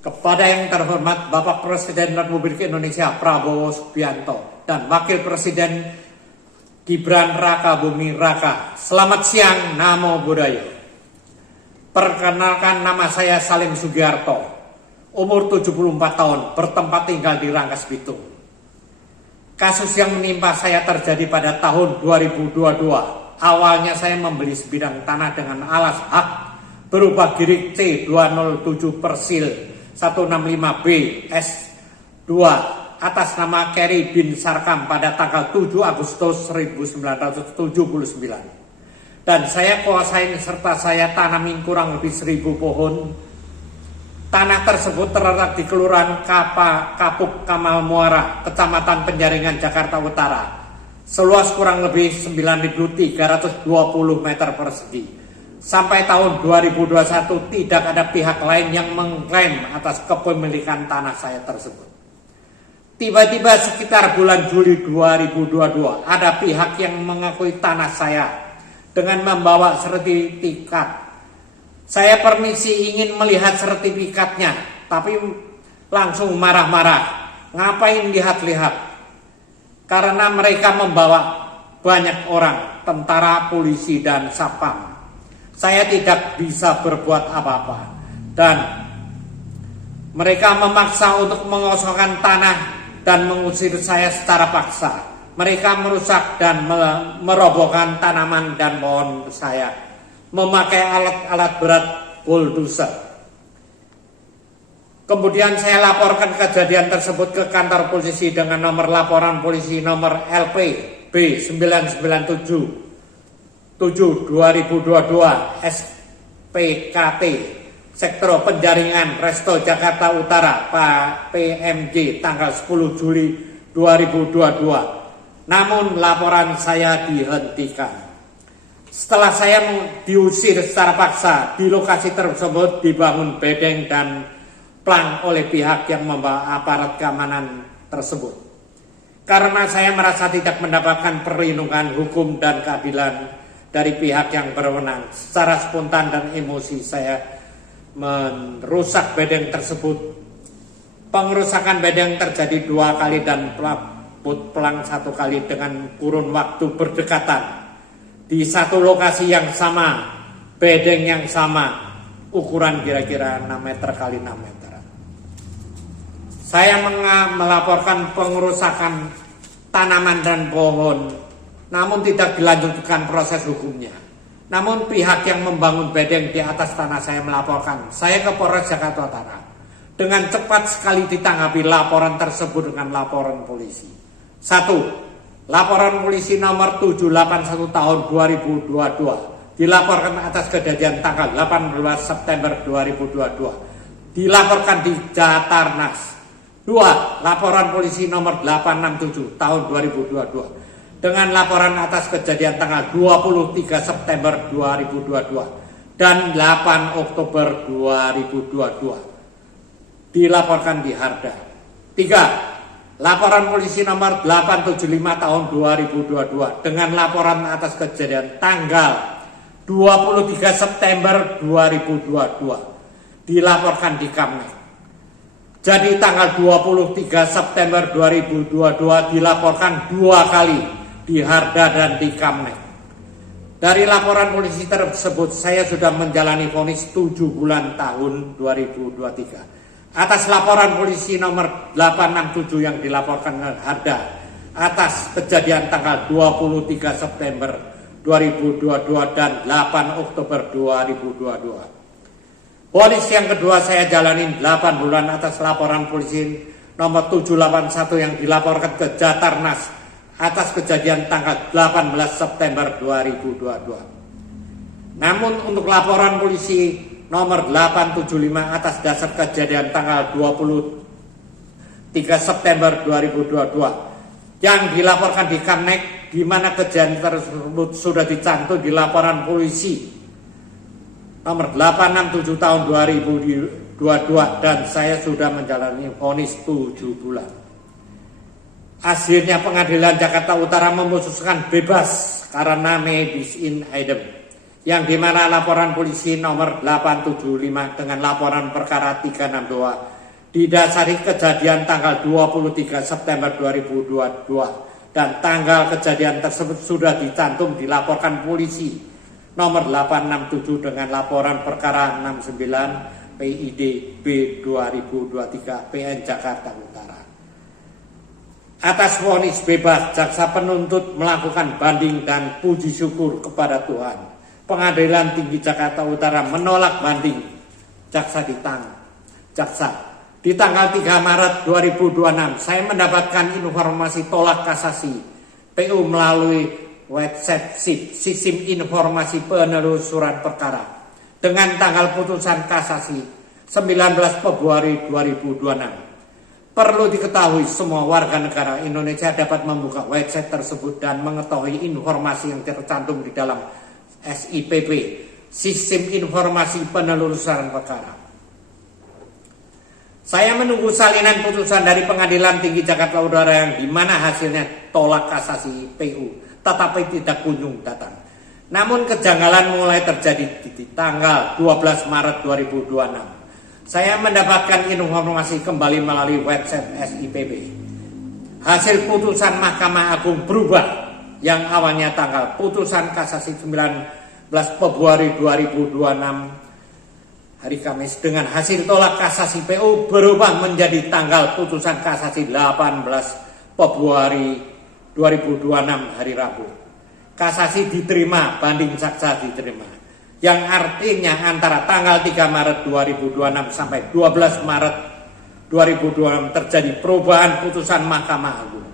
Kepada yang terhormat Bapak Presiden Republik Indonesia Prabowo Subianto dan Wakil Presiden Gibran Raka Buming Raka. Selamat siang, Namo Buddhaya. Perkenalkan, nama saya Salim Sugiarto, umur 74 tahun, bertempat tinggal di Rangkas Bitung. Kasus yang menimpa saya terjadi pada tahun 2022. Awalnya saya membeli sebidang tanah dengan alas hak berupa girik C207 Persil 165B S2 atas nama Kerry bin Sarkam pada tanggal 7 Agustus 1979. Dan saya kuasain serta saya tanamin kurang lebih 1000 pohon. Tanah tersebut terletak di Kelurahan Kapuk Kamal Muara, Kecamatan Penjaringan, Jakarta Utara. Seluas kurang lebih 9.320 meter persegi. Sampai tahun 2021 tidak ada pihak lain yang mengklaim atas kepemilikan tanah saya tersebut. Tiba-tiba sekitar bulan Juli 2022 ada pihak yang mengakui tanah saya dengan membawa sertifikat. Saya permisi ingin melihat sertifikatnya, tapi langsung marah-marah. Ngapain lihat-lihat? Karena mereka membawa banyak orang, tentara, polisi, dan satpam. Saya tidak bisa berbuat apa-apa. Dan mereka memaksa untuk mengosongkan tanah dan mengusir saya secara paksa. Mereka merusak dan merobohkan tanaman dan pohon saya, memakai alat-alat berat bulldozer. Kemudian saya laporkan kejadian tersebut ke kantor polisi dengan nomor laporan polisi nomor LP B997 2022 SPKT Sektor Penjaringan Resto Jakarta Utara Pak PMG tanggal 10 Juli 2022. Namun laporan saya dihentikan. Setelah saya diusir secara paksa, di lokasi tersebut dibangun bedeng dan plang oleh pihak yang membawa aparat keamanan tersebut. Karena saya merasa tidak mendapatkan perlindungan hukum dan keadilan dari pihak yang berwenang, secara spontan dan emosi saya merusak bedeng tersebut. Pengerusakan bedeng terjadi 2 kali dan pelang 1 kali dengan kurun waktu berdekatan di satu lokasi yang sama, bedeng yang sama, ukuran kira-kira 6 meter kali 6 meter. Saya melaporkan pengerusakan tanaman dan pohon, namun tidak dilanjutkan proses hukumnya. Namun pihak yang membangun bedeng di atas tanah saya melaporkan saya ke Polres Jakarta Utara. Dengan cepat sekali ditanggapi laporan tersebut dengan laporan polisi. 1. Laporan polisi nomor 781 tahun 2022 dilaporkan atas kejadian tanggal 18 September 2022. Dilaporkan di Jatarnas. 2. Laporan polisi nomor 867 tahun 2022 dengan laporan atas kejadian tanggal 23 September 2022 dan 8 Oktober 2022 dilaporkan di Harda. 3. Laporan polisi nomor 875 tahun 2022 dengan laporan atas kejadian tanggal 23 September 2022 dilaporkan di Kamnek. Jadi tanggal 23 September 2022 dilaporkan 2 kali di Harda dan di Kamnek. Dari laporan polisi tersebut saya sudah menjalani vonis 7 bulan tahun 2023. Atas laporan polisi nomor 867 yang dilaporkan ke Harda atas kejadian tanggal 23 September 2022 dan 8 Oktober 2022. Vonis yang kedua saya jalani 8 bulan atas laporan polisi nomor 781 yang dilaporkan ke Jatarnas atas kejadian tanggal 18 September 2022. Namun untuk laporan polisi nomor 875 atas dasar kejadian tanggal 23 September 2022 yang dilaporkan di Kamnek, di mana kejadian tersebut sudah dicantum di laporan polisi nomor 867 tahun 2022 dan saya sudah menjalani vonis 7 bulan. Hasilnya pengadilan Jakarta Utara memutuskan bebas karena medis in idem. yang dimana laporan polisi nomor 875 dengan laporan perkara 362 didasari kejadian tanggal 23 September 2022 dan tanggal kejadian tersebut sudah dicantum dilaporkan polisi nomor 867 dengan laporan perkara 69 PID B 2023 PN Jakarta Utara. Atas vonis bebas, jaksa penuntut melakukan banding dan puji syukur kepada Tuhan. Pengadilan Tinggi Jakarta Utara menolak banding jaksa di tanggal 3 Maret 2026 saya mendapatkan informasi tolak kasasi PU melalui website Sistem Informasi Penelusuran Perkara dengan tanggal putusan kasasi 19 Februari 2026. Perlu diketahui semua warga negara Indonesia dapat membuka website tersebut dan mengetahui informasi yang tercantum di dalam SIPP, Sistem Informasi Penelusuran Perkara. Saya menunggu salinan putusan dari Pengadilan Tinggi Jakarta Utara yang dimana hasilnya tolak kasasi PU, tetapi tidak kunjung datang. Namun kejanggalan mulai terjadi di tanggal 12 Maret 2026. Saya mendapatkan informasi kembali melalui website SIPP. Hasil putusan Mahkamah Agung berubah yang awalnya tanggal putusan kasasi 19 Februari 2026 hari Kamis dengan hasil tolak kasasi PU berubah menjadi tanggal putusan kasasi 18 Februari 2026 hari Rabu. Kasasi diterima, banding jaksa diterima. Yang artinya antara tanggal 3 Maret 2026 sampai 12 Maret 2026 terjadi perubahan putusan Mahkamah Agung.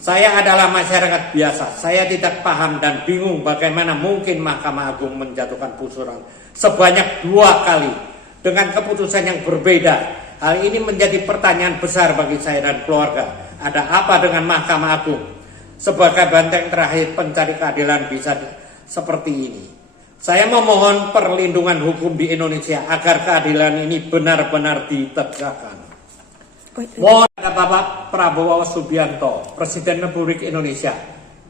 Saya adalah masyarakat biasa, saya tidak paham dan bingung bagaimana mungkin Mahkamah Agung menjatuhkan putusan sebanyak 2 kali dengan keputusan yang berbeda. Hal ini menjadi pertanyaan besar bagi saya dan keluarga. Ada apa dengan Mahkamah Agung? Sebagai benteng terakhir pencari keadilan bisa seperti ini. Saya memohon perlindungan hukum di Indonesia agar keadilan ini benar-benar ditegakkan. Mohon kepada Bapak Prabowo Subianto, Presiden Republik Indonesia,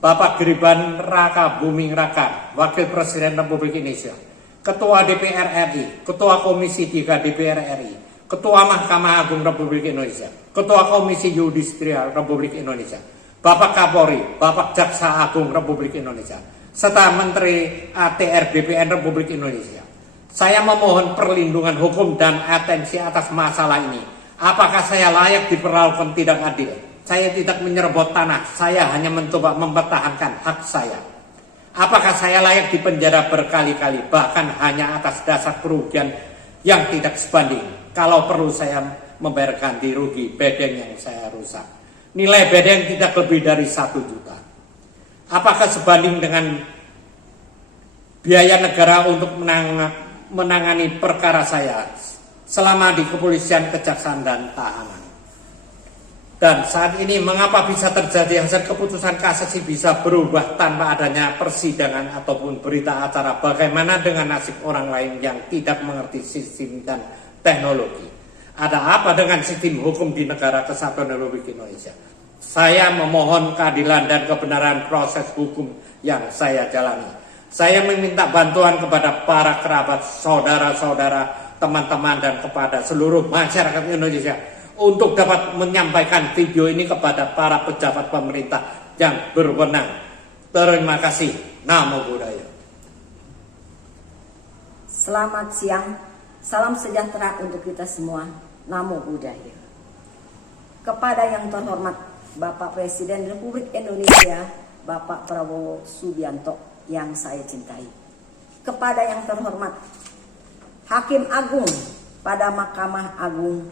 Bapak Gibran Raka Buming Raka, Wakil Presiden Republik Indonesia, Ketua DPR RI, Ketua Komisi 3 DPR RI, Ketua Mahkamah Agung Republik Indonesia, Ketua Komisi Yudisial Republik Indonesia, Bapak Kapolri, Bapak Jaksa Agung Republik Indonesia, serta Menteri ATR BPN Republik Indonesia. Saya memohon perlindungan hukum dan atensi atas masalah ini. Apakah saya layak diperlakukan tidak adil? Saya tidak menyerbot tanah, saya hanya mencoba mempertahankan hak saya. Apakah saya layak dipenjara berkali-kali, bahkan hanya atas dasar kerugian yang tidak sebanding? Kalau perlu saya membayar ganti rugi bedeng yang saya rusak. Nilai bedeng tidak lebih dari 1 juta. Apakah sebanding dengan biaya negara untuk menangani perkara saya selama di kepolisian, kejaksaan, dan tahanan? Dan saat ini mengapa bisa terjadi hasil keputusan kasasi bisa berubah tanpa adanya persidangan ataupun berita acara? Bagaimana dengan nasib orang lain yang tidak mengerti sistem dan teknologi? Ada apa dengan sistem hukum di negara kesatuan Republik Indonesia? Saya memohon keadilan dan kebenaran proses hukum yang saya jalani. Saya meminta bantuan kepada para kerabat, saudara-saudara, teman-teman, dan kepada seluruh masyarakat Indonesia untuk dapat menyampaikan video ini kepada para pejabat pemerintah yang berwenang. Terima kasih. Namo Buddhaya. Selamat siang, salam sejahtera untuk kita semua. Namo Buddhaya. Kepada yang terhormat Bapak Presiden Republik Indonesia, Bapak Prabowo Subianto yang saya cintai. Kepada yang terhormat Hakim Agung pada Mahkamah Agung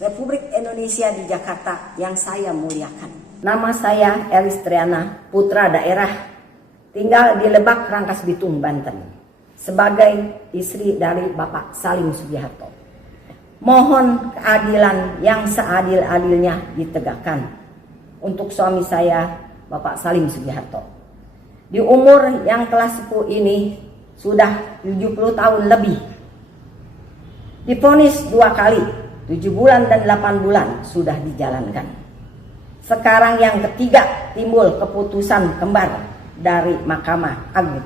Republik Indonesia di Jakarta yang saya muliakan. Nama saya Elis Triana, putra daerah, tinggal di Lebak, Rangkas Bitung, Banten, sebagai istri dari Bapak Salim Sugiharto. Mohon keadilan yang seadil-adilnya ditegakkan untuk suami saya, Bapak Salim Sugiharto. Di umur yang telah sepuh ini, sudah 70 tahun lebih. Divonis 2 kali, 7 bulan dan 8 bulan sudah dijalankan. Sekarang yang ketiga timbul keputusan kembar dari Mahkamah Agung.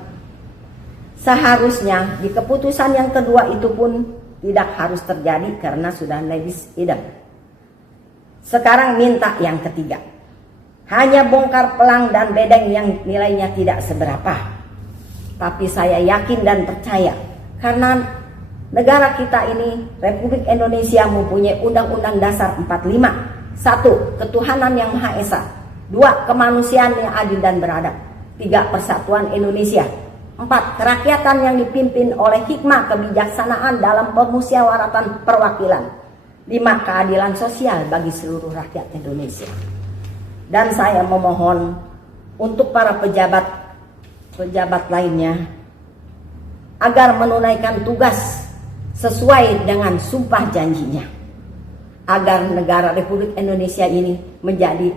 Seharusnya di keputusan yang kedua itu pun tidak harus terjadi karena sudah lebis idem. Sekarang minta yang ketiga. Hanya bongkar pelang dan bedeng yang nilainya tidak seberapa. Tapi saya yakin dan percaya karena negara kita ini, Republik Indonesia, mempunyai Undang-Undang Dasar 45. 1. Ketuhanan yang Maha Esa. 2. Kemanusiaan yang adil dan beradab. 3. Persatuan Indonesia. 4. Kerakyatan yang dipimpin oleh hikmah kebijaksanaan dalam permusyawaratan perwakilan. 5. Keadilan sosial bagi seluruh rakyat Indonesia. Dan saya memohon untuk para pejabat lainnya agar menunaikan tugas sesuai dengan sumpah janjinya, agar negara Republik Indonesia ini menjadi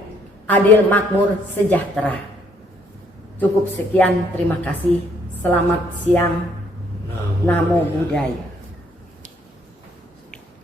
adil, makmur, sejahtera. Cukup sekian, terima kasih. Selamat siang. Namo Buddhaya.